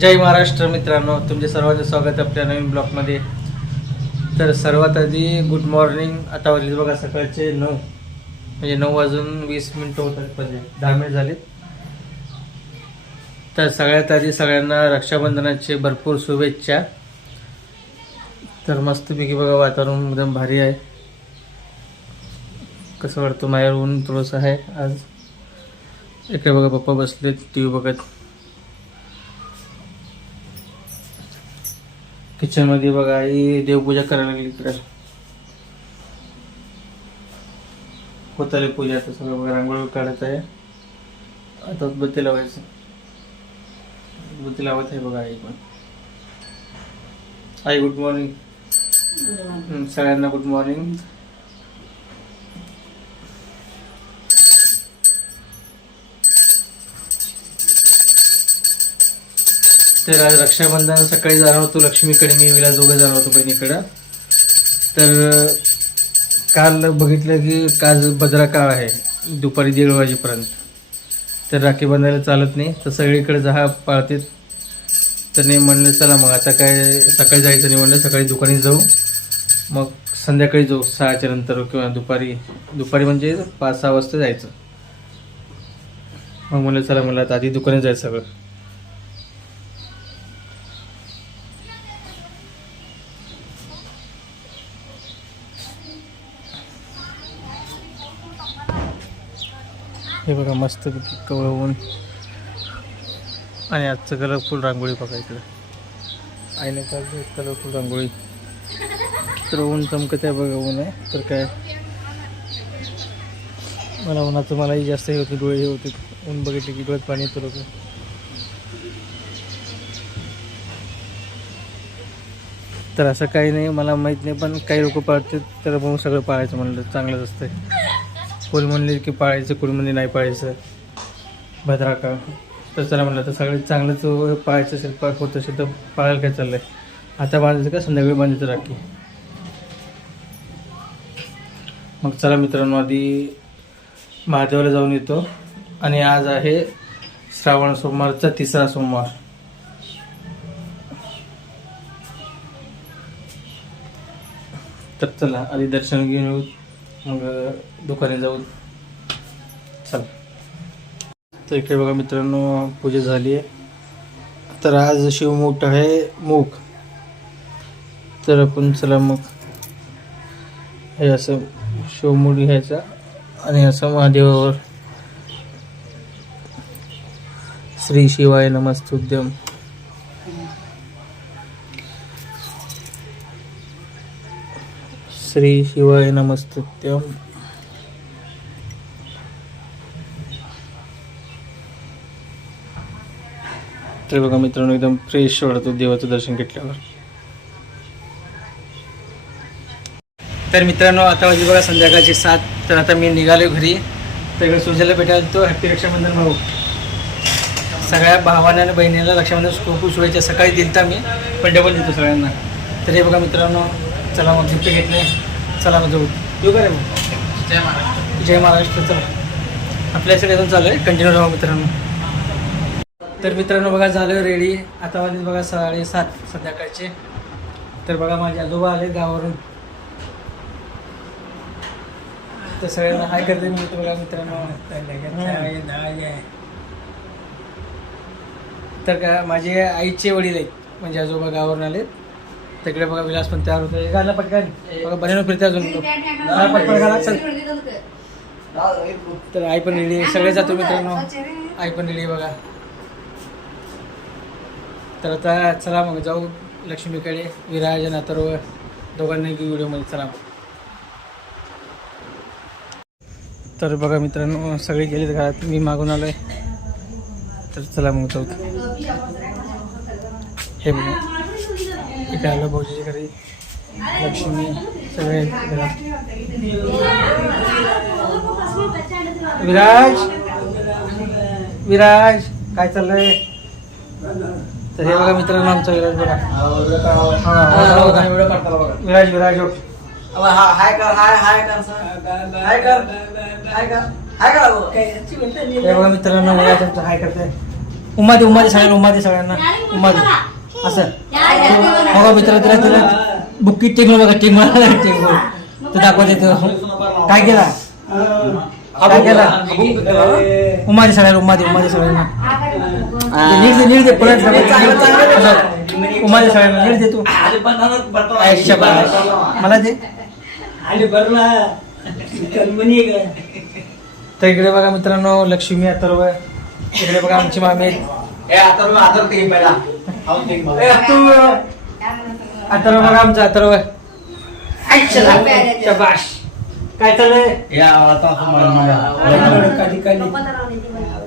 जय महाराष्ट्र मित्रांनो तुमचे सर्वांचे स्वागत आपल्या नवीन ब्लॉगमध्ये. तर सर्वात आधी गुड मॉर्निंग आता वाजले बघा सकाळचे नऊ. म्हणजे नऊ वाजून वीस मिनटं होतात म्हणजे दहा मिनिट झालेत. तर सगळ्यात आधी सगळ्यांना रक्षाबंधनाचे भरपूर शुभेच्छा. तर मस्तपैकी बघा वातावरण एकदम भारी आहे. कसं वाटतं माहेर ऊन थोडंसं आहे आज. इकडे बघा पप्पा बसलेत टी व्ही बघत. किचनमध्ये बघा आई देवपूजा करायला लागली इकडे. होताले पूजा आता सगळं बघा रांगोळी काढत आहे. आता उदबत्ती लावायचं. उदबत्ती लावत आहे बघा आई पण. आई गुड मॉर्निंग सगळ्यांना गुड मॉर्निंग तर आज रक्षाबंधन सकाळी जाणार होतो लक्ष्मीकडे मी विला दोघं जाणार होतो बहिणीकडं. तर काल बघितलं की काल बजरा काळ आहे दुपारी दीड वाजेपर्यंत. तर राखी बांधायला चालत नाही तर सगळीकडे जहा पाळते तर नाही म्हणलं चला मग आता काय सकाळी जायचं नाही म्हणलं सकाळी दुकानी जाऊ. मग संध्याकाळी जाऊ सहाच्या नंतर किंवा दुपारी दुपारी म्हणजे पाच सहा वाजता जायचं. मग म्हणलं चला म्हणलं आता आधी दुकानात जायचं सगळं. हे बघा मस्त कवळ ऊन. आणि आजचं कलरफुल रांगोळी बघा इकडं. आईने काढली कलरफुल रांगोळी. तर ऊन चमकत आहे बघा ऊन आहे. तर काय? मला उन्हाचं मलाही जास्त हे होते डोळे हे होते. ऊन बघितले की डोळ्यात पाणी येतं लोक. तर असं काही नाही मला माहीत नाही पण काही लोक पाळतात तर मग सगळं पाळायचं म्हणलं चांगलंच असतं कोणी म्हणले की पाळायचं कोणी म्हणले नाही पाळायचं? भद्रा का तर चला म्हणलं तर सगळं चांगलंच पाळायचं असेल पा होत असेल तर पाळायला काय चाललं आहे आता बांधायचं का? संध्याकाळी बांधायचं राखी. मग चला मित्रांनो आधी महादेवाला जाऊन येतो. आणि आज आहे श्रावण सोमवारचा तिसरा सोमवार. तर चला आधी दर्शन घेऊन येऊ. मग दुकाने जाऊ चला. तर इकडे बघा मित्रांनो पूजा झाली आहे. तर आज शिवमूठ आहे मूग. तर आपण चला मग हे असं शिवमूठ घ्यायचा आणि असं महादेवावर. श्री शिवाय नमस्तुद्यम श्री शिवाय नमस्तत्यम तर बघा मित्रांनो एकदम फ्रेश वाटतो देवाचं दर्शन घेतल्यावर. तर मित्रांनो आता वाजली बघा संध्याकाळचे सात. तर आता मी निघालो घरी. तर इकडे सुजयला भेटायला तो हॅपी रक्षाबंधन भाऊ. सगळ्या भावांना आणि बहिणीला रक्षाबंधन खूप खूप शुभेच्छा. सकाळी दिलता मी पण डबल देतो सगळ्यांना. तर हे बघा मित्रांनो चला मग गिफ्ट घेतले. चला मग जाऊ. येऊ का रे मग? जय महाराज जय महाराष्ट्र चला. आपल्या सगळ्यातून चालू आहे. कंटिन्यू राहा मित्रांनो. तर मित्रांनो बघा झालं रेडी आता वाजले बघा साडेसात संध्याकाळचे. तर बघा माझे आजोबा आले गावावरून. तर सगळ्यांना हाय करते मी तर बघा मित्रांनो. तर का माझे आईचे वडील आहेत. म्हणजे आजोबा गावावरून आलेत. तिकडे बघा विलास पण तयार होते घाला पटकन. बघा बने फिरते अजून. पटकन घाला. चल. तर आई पण रेडी सगळे जातो मित्रांनो. आई पण रेडी बघा. तर आता चला मग जाऊ लक्ष्मीकडे. विराज आणि अथर्व दोघांना घेऊ व्हिडिओमध्ये चला तर बघा मित्रांनो सगळे गेलेत घरात. मी मागून आलोय. तर चला मग जाऊ. हे बघा. इथे आलो भाऊजीच्या घरी लक्ष्मी सगळे विराज? विराज काय चाललंय? तर हे बघा मित्रांनो आमचा विराज बघा. हा, हा, बघा. विराज विराज हो. हाय कर हाय हाय कर सर. हाय कर हाय कर हाय कर अगो. हे बघा मित्रांनो हाय करते उमा दे उमा दे सगळ्यांना उमा दे सगळ्यांना. उमा दे. असं. बघा मित्र तिला तिला बुक्की टेंगल बघा टेंगल टेंगल तो दाखवते तो काय केला? काय केला? उमा दे सगळ्यांना उमा दे उमा दे सगळ्यांना नीट दे नीट दे परत चांगलं, चांगलं. असं. उमा दे सगळ्यांना नीट दे तू. मला दे. तर इकडे बघा मित्रांनो लक्ष्मी अथर्व. इकडे बघा आमची मामी. आता ते पहिला. ए, अथर्व बघा आमचा अथर्व शबाश काय चाललंय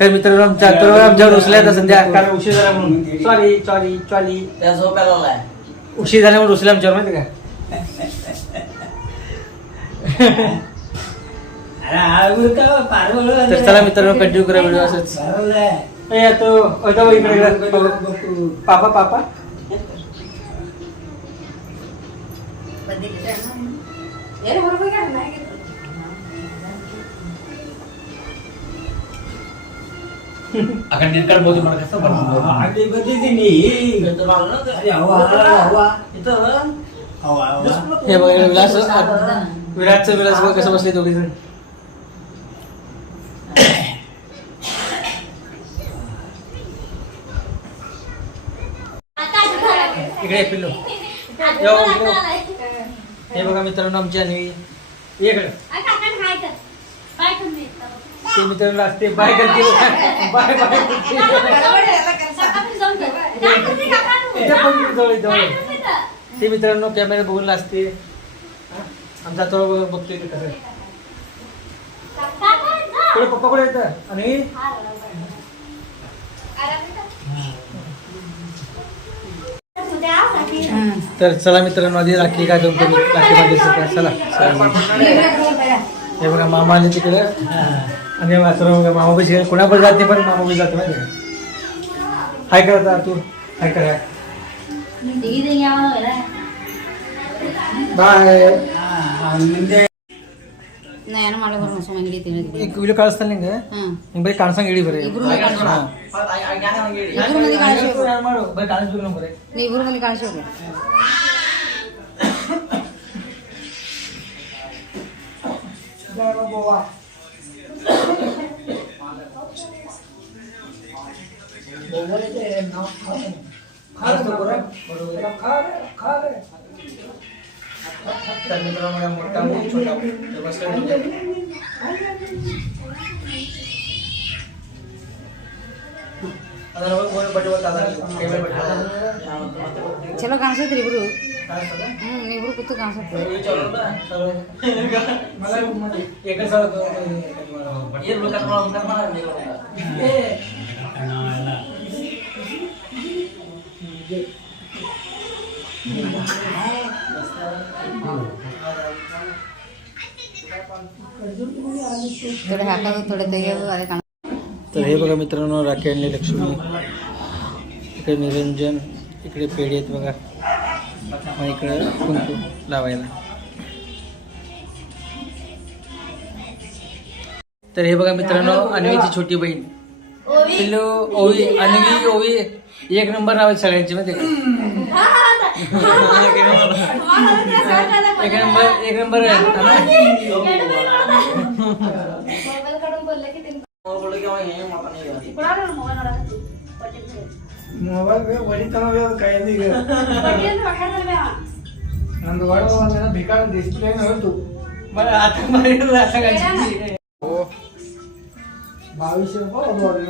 तर मित्रांनो अथर्व आमच्यावर उचलाय आता सध्या कारण उशीर झाला म्हणून सॉरी सॉरी सॉरी त्या झोप्याला लाय. उशीर झाल्यामुळे उचला आमच्यावर माहिती का तर चला मित्रांनो कंटिन्यू करा व्हिडिओ असंच ए, अथर्व, अथर्व इकडे इकडे. बघू. पापा पापा अखंड नीटकट बोलतो मला कसं बनवून आधी बदली नाही नंतर मागं ना अरे हवा हवा हवा इथं हवा हवा हे बघा इकडे विलास विराटचं विलास बघ कसं बसले दोघे जण इकडे पिल्लू. हे बघा मित्रांनो आमची आणि इकडे. ते मित्रांनो असते बाय करते. बाय बाय इथे पण जवळ जवळ ते मित्रांनो कॅमेरा बघून असते. आमचा तो बघतोय ते कसं. पुढे पप्पा कडे येतं आणि? तर चला मित्रांनो आधी राखी काय जमतो राखी बांधायचं का चला चला. हे बघा मामा आले तिकडे. आणि वासरा बघा मामा पैसे कोणाकडे जाते पण मामा पैसे जाते माहिती हाय करा तू. हाय करा बाय. ನಾನು ಮಾಡೋ ಬರ್ಮ ಸುಮ್ಮನೆ ತಿನ್ನೋದು एक व्हिडिओ काढ असताना का ಹಾಂ बरे काणसांग गेली बरे ಇಬ್ರು ಮಂದಿ ಕಾಣಿಸ್ಬೇಕು. हा. ಇಬ್ರು ಮಂದಿ ಕಾಣಿಸ್ಬೇಕು. ಮಾಡು ಬರೀ ಕಾಣಿಸ್ಬೇಕು ನಾವು ಬರೀ ನೀ ಇಬ್ರು ಮಂದಿ ಕಾಣಿಸ್ಬೇಕು तर मित्रांनो बघा, मोठा मूग, छोटा मूग. ते बसले तिथे. आता बघ, वर बटवत आता. टेबल बटवत. ಚಲೋ ಕಾಣಿಸ್ತೈತ್ರಿ ಇಬ್ರು काय असतं का? ಹ್ಮ್ ಇಬ್ರು ಕೂತು ಕಾಣಿಸ್ತೈತಿ विचारलं तर हे बघा मित्रांनो राखी आणली लक्ष्मी. इकडे निरंजन इकडे पेढे आहेत बघा. मग इकडे कुंकू लावायला. तर हे बघा मित्रांनो अनवीची छोटी बहीण. हॅलो ओवी अनवी ओवी एक नंबर लावायचं सगळ्यांची माहिती एक नंबर एक नंबर आहे हा ना? बोललो की अवा हे मापा नाही घ्यायचं. ಮೊಬೈಲ್ ಹೊಡಿತಾನ ಕೈ ನಂದು ಹೊಡೆದ ಬೇಕಾದ ಡಿಸ್ಪ್ಲೇ ಹೋಯ್ತು मला आता मारितलं आता काय ಬಾವಿಷ ಹೊಡೆದ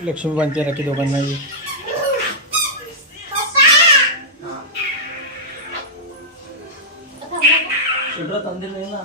लक्ष्मीबाईंच्या राखी दोघांनाही. शुद्र नाही ना?